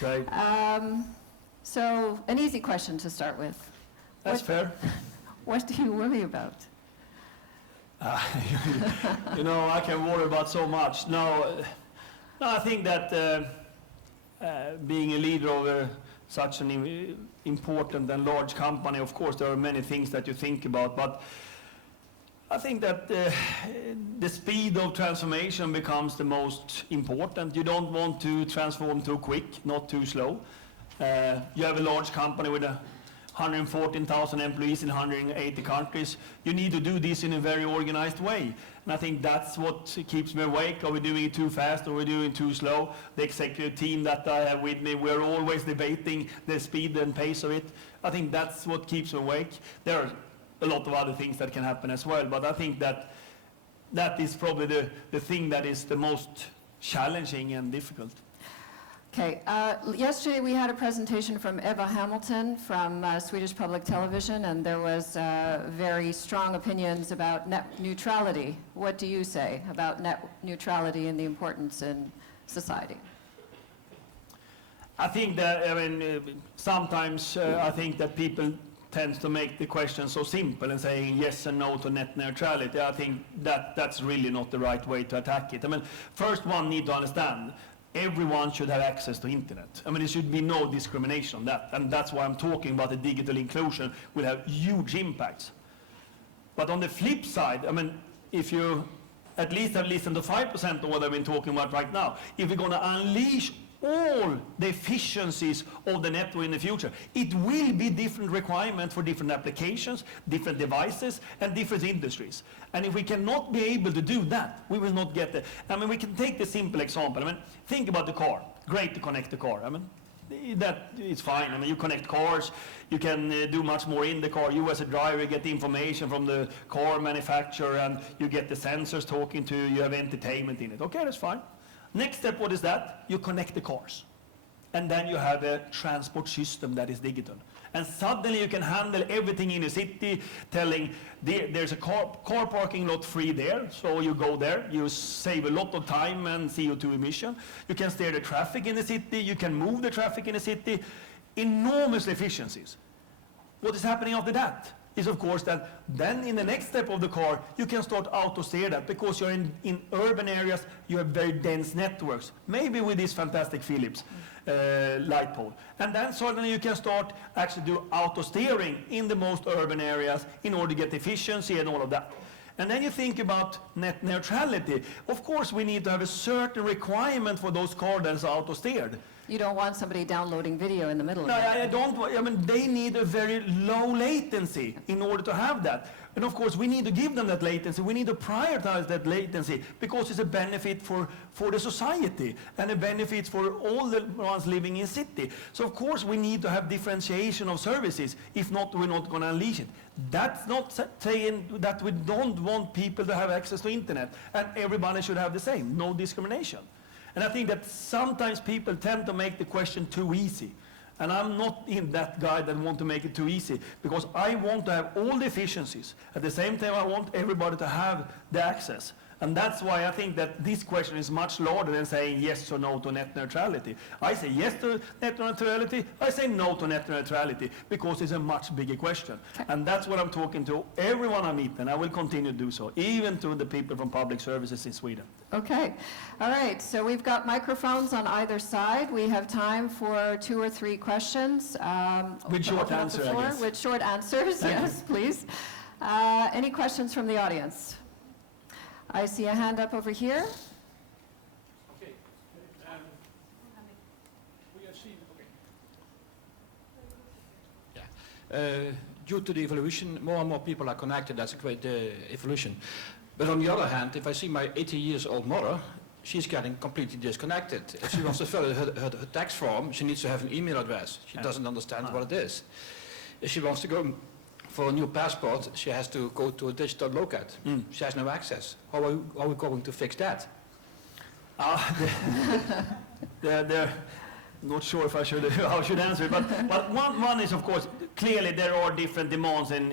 Great. So, an easy question to start with. That's fair. What do you worry about? You know, I can worry about so much. No, I think that being a leader of such an important and large company, of course, there are many things that you think about, but I think that the speed of transformation becomes the most important. You don't want to transform too quick, not too slow. You have a large company with 114,000 employees in 180 countries. You need to do this in a very organized way. And I think that's what keeps me awake. Are we doing it too fast or are we doing it too slow? The executive team that I have with me, we're always debating the speed and pace of it. I think that's what keeps me awake. There are a lot of other things that can happen as well, but I think that that is probably the thing that is the most challenging and difficult. Okay, yesterday we had a presentation from Eva Hamilton from Swedish Public Television, and there was very strong opinions about net neutrality. What do you say about net neutrality and the importance in society? I think that, I mean, sometimes I think that people tend to make the question so simple and saying yes and no to net neutrality. I think that that's really not the right way to attack it. I mean, first one need to understand, everyone should have access to internet. I mean, there should be no discrimination on that. And that's why I'm talking about the digital inclusion will have huge impacts. But on the flip side, I mean, if you at least have listened to 5% of what I've been talking about right now, if we're going to unleash all the efficiencies of the network in the future, it will be different requirements for different applications, different devices, and different industries. And if we cannot be able to do that, we will not get there. I mean, we can take the simple example. I mean, think about the car. Great to connect the car. I mean, that is fine. I mean, you connect cars, you can do much more in the car. You as a driver get the information from the car manufacturer, and you get the sensors talking to you, you have entertainment in it. Okay, that's fine. Next step, what is that? You connect the cars. And then you have a transport system that is digital. And suddenly you can handle everything in a city, telling there's a car parking lot free there, so you go there, you save a lot of time and CO2 emission. You can steer the traffic in the city, you can move the traffic in the city. Enormous efficiencies. What is happening after that? Is of course that then in the next step of the car, you can start auto-steer that because you're in urban areas, you have very dense networks, maybe with this fantastic Philips light pole. And then suddenly you can start actually do auto-steering in the most urban areas in order to get efficiency and all of that. And then you think about net neutrality. Of course, we need to have a certain requirement for those cars that are auto-steered. You don't want somebody downloading video in the middle No, of it. I don't. I mean, they need a very low latency in order to have that. And of course, we need to give them that latency. We need to prioritize that latency because it's a benefit for the society and a benefit for all the ones living in city. So of course, we need to have differentiation of services. If not, we're not going to unleash it. That's not saying that we don't want people to have access to internet and everybody should have the same, no discrimination. And I think that sometimes people tend to make the question too easy. And I'm not in that guy that want to make it too easy, because I want to have all the efficiencies. At the same time, I want everybody to have the access. And that's why I think that this question is much larger than saying yes or no to net neutrality. I say yes to net neutrality, I say no to net neutrality, because it's a much bigger question. Okay. And that's what I'm talking to everyone I meet, and I will continue to do so, even to the people from public services in Sweden. Okay. All right. So we've got microphones on either side. We have time for 2 or 3 questions. With short answers, I guess. With short answers, yes, please. Any questions from the audience? I see a hand up over here. Okay. We have seen. Okay. Yeah. Due to the evolution, more and more people are connected. That's a great evolution. But on the other hand, if I see my 80-year-old mother, she's getting completely disconnected. If she wants to fill her tax form, she needs to have an email address. She doesn't understand what it is. If she wants to go for a new passport, she has to go to a digital locat. She has no access. How are we going to fix that? Not sure if I should answer it, but one is, of course, clearly there are different demands in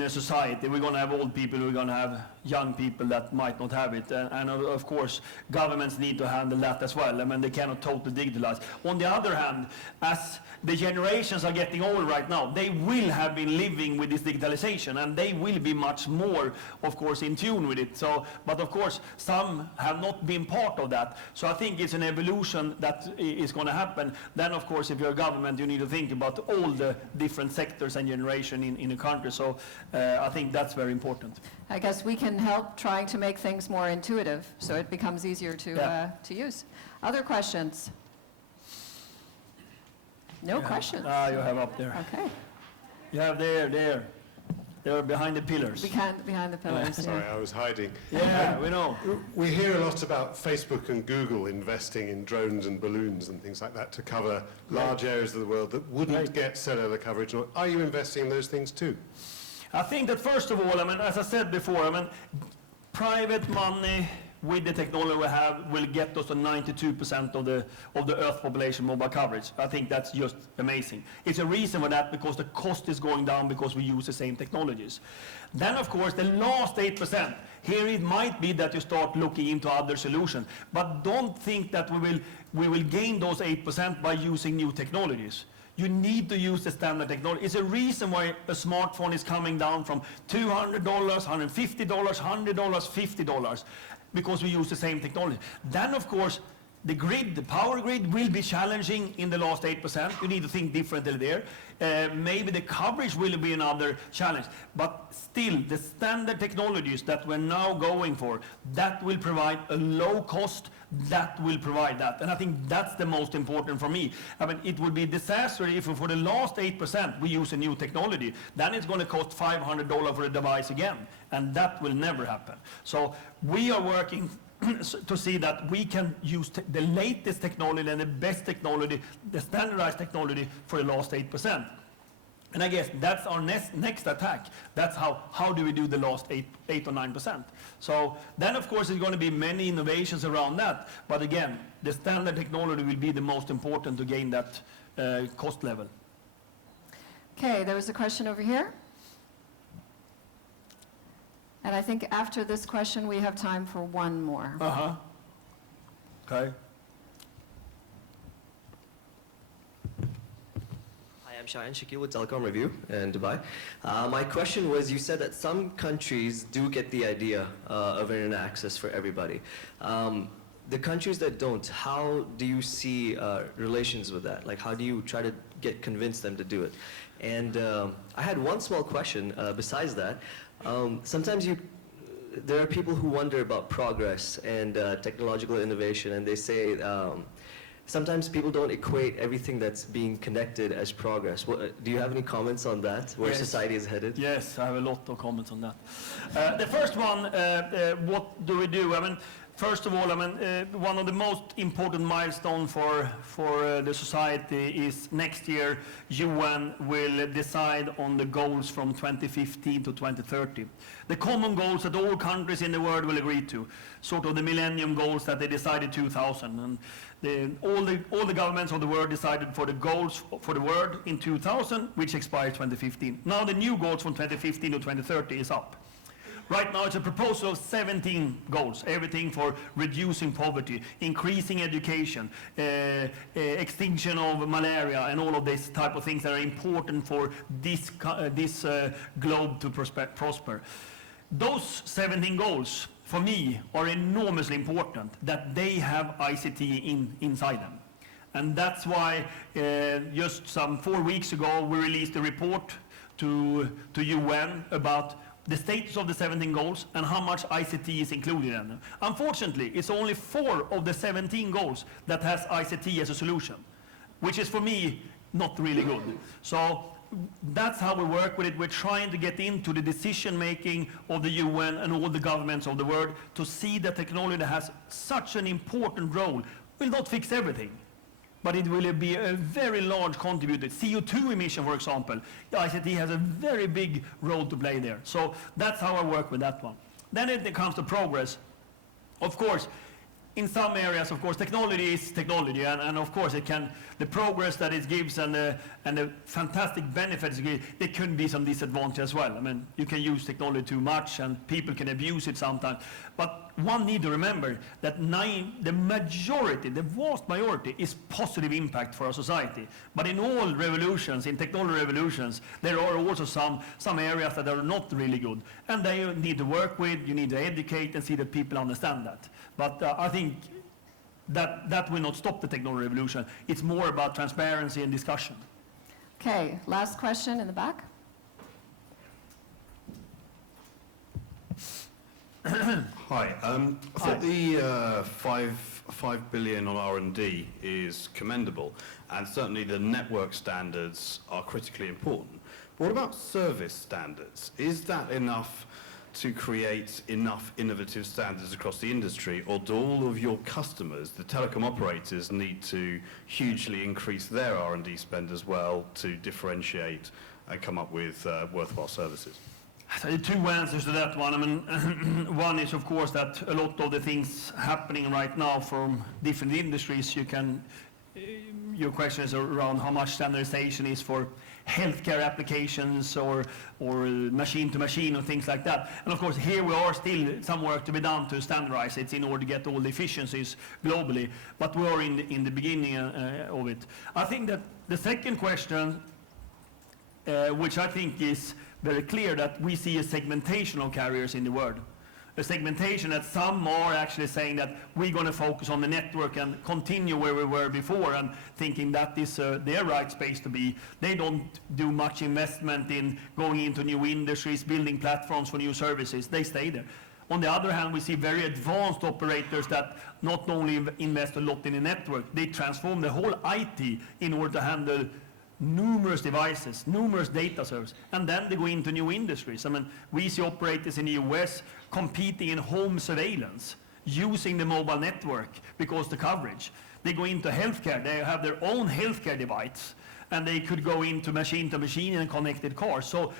a society. We're going to have old people, we're going to have young people that might not have it. And of course, governments need to handle that as well. I mean, they cannot totally digitalize. On the other hand, as the generations are getting old right now, they will have been living with this digitalization, and they will be much more, of course, in tune with it. So, but of course, some have not been part of that. So I think it's an evolution that is going to happen. Then, of course, if you're a government, you need to think about all the different sectors and generation in a country. So I think that's very important. I guess we can help trying to make things more intuitive, so it becomes easier to use. Other questions? No questions? You have up there. Okay. You have there. They're behind the pillars. Behind the pillars. Sorry, I was hiding. Yeah, we know. We hear a lot about Facebook and Google investing in drones and balloons and things like that to cover large areas of the world that wouldn't get cellular coverage. Are you investing in those things too? I think that first of all, I mean, as I said before, I mean, private money with the technology we have will get us to 92% of the Earth population mobile coverage. I think that's just amazing. It's a reason for that, because the cost is going down because we use the same technologies. Then, of course, the last 8%, here it might be that you start looking into other solutions, but don't think that we will gain those 8% by using new technologies. You need to use the standard technology. It's a reason why a smartphone is coming down from $200, $150, $100, $50, because we use the same technology. Then, of course, the power grid will be challenging in the last 8%. You need to think differently there. Maybe the coverage will be another challenge. But still, the standard technologies that we're now going for, that will provide a low cost, that will provide that. And I think that's the most important for me. I mean, it would be a disaster if for the last 8% we use a new technology. Then it's going to cost $500 for a device again. And that will never happen. So we are working to see that we can use the latest technology and the best technology, the standardized technology for the last 8%. And I guess that's our next attack. That's how do we do the last 8 or 9%. So then, of course, there's going to be many innovations around that. But again, the standard technology will be the most important to gain that cost level. Okay, there was a question over here. And I think after this question, we have time for one more. Okay. Hi, I'm Shayan Shakil with Telecom Review in Dubai. My question was, you said that some countries do get the idea of internet access for everybody. The countries that don't, how do you see relations with that? Like, how do you try to convince them to do it? And I had one small question besides that. Sometimes there are people who wonder about progress and technological innovation, and they say sometimes people don't equate everything that's being connected as progress. Do you have any comments on that, where society is headed? Yes, I have a lot of comments on that. The first one, what do we do? I mean, first of all, one of the most important milestones for the society is next year, UN will decide on the goals from 2015 to 2030. The common goals that all countries in the world will agree to, sort of the millennium goals that they decided 2000. And all the governments of the world decided for the goals for the world in 2000, which expires 2015. Now the new goals from 2015 to 2030 is up. Right now, it's a proposal of 17 goals, everything for reducing poverty, increasing education, extinction of malaria, and all of these type of things that are important for this globe to prosper. Those 17 goals, for me, are enormously important, that they have ICT inside them. And that's why just some 4 weeks ago, we released a report to UN about the status of the 17 goals and how much ICT is included in them. Unfortunately, it's only 4 of the 17 goals that has ICT as a solution, which is for me not really good. So that's how we work with it. We're trying to get into the decision making of the UN and all the governments of the world to see that technology that has such an important role will not fix everything, but it will be a very large contributor. CO2 emission, for example, ICT has a very big role to play there. So that's how I work with that one. Then it comes to progress. Of course, in some areas, of course, technology is technology, and of course, the progress that it gives and the fantastic benefits it gives, there can be some disadvantage as well. I mean, you can use technology too much, and people can abuse it sometimes. But one need to remember that the vast majority, is positive impact for our society. But in all revolutions, in technology revolutions, there are also some areas that are not really good, and they you need to work with, you need to educate and see that people understand that. But I think that will not stop the technology revolution. It's more about transparency and discussion. Okay, last question in the back. Hi. I think the 5 billion on R&D is commendable, and certainly the network standards are critically important. But what about service standards? Is that enough to create enough innovative standards across the industry, or do all of your customers, the telecom operators, need to hugely increase their R&D spend as well to differentiate and come up with worthwhile services? So two answers to that one. I mean, one is, of course, that a lot of the things happening right now from different industries, your question is around how much standardization is for healthcare applications or machine to machine or things like that. And of course, here we are still some work to be done to standardize it in order to get all the efficiencies globally. But we are in the beginning of it. I think that the second question, which I think is very clear, that we see a segmentation of carriers in the world. A segmentation that some are actually saying that we're going to focus on the network and continue where we were before, and thinking that is their right space to be. They don't do much investment in going into new industries, building platforms for new services. They stay there. On the other hand, we see very advanced operators that not only invest a lot in the network, they transform the whole IT in order to handle numerous devices, numerous data servers, and then they go into new industries. I mean, we see operators in the US competing in home surveillance, using the mobile network because the coverage. They go into healthcare, they have their own healthcare device, and they could go into machine to machine and connected cars. So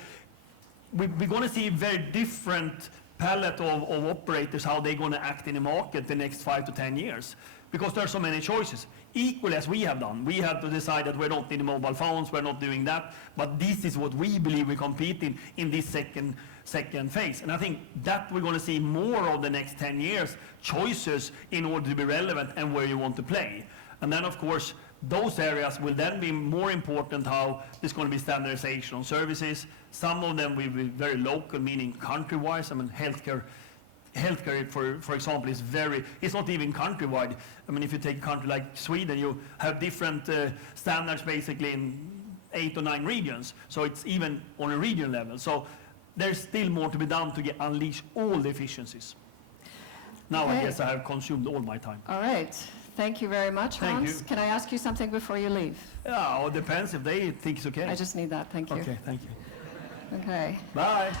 we're going to see a very different palette of operators, how they're going to act in the market the next 5 to 10 years. Because there are so many choices. Equally as we have done, we had to decide that we're not in the mobile phones, we're not doing that, but this is what we believe we compete in this second phase. And I think that we're going to see more of the next 10 years, choices in order to be relevant and where you want to play. And then, of course, those areas will then be more important, how there's going to be standardization on services. Some of them will be very local, meaning country-wise. I mean, healthcare, for example, it's not even countrywide. I mean, if you take a country like Sweden, you have different standards basically in 8 or 9 regions. So it's even on a region level. So there's still more to be done to unleash all the efficiencies. Now Okay. I guess I have consumed all my time. All right. Thank you very much, Thank Hans. you. Can I ask you something before you leave? Yeah, it depends if they think it's okay. I just need that. Thank you. Okay, thank you. Okay. Bye.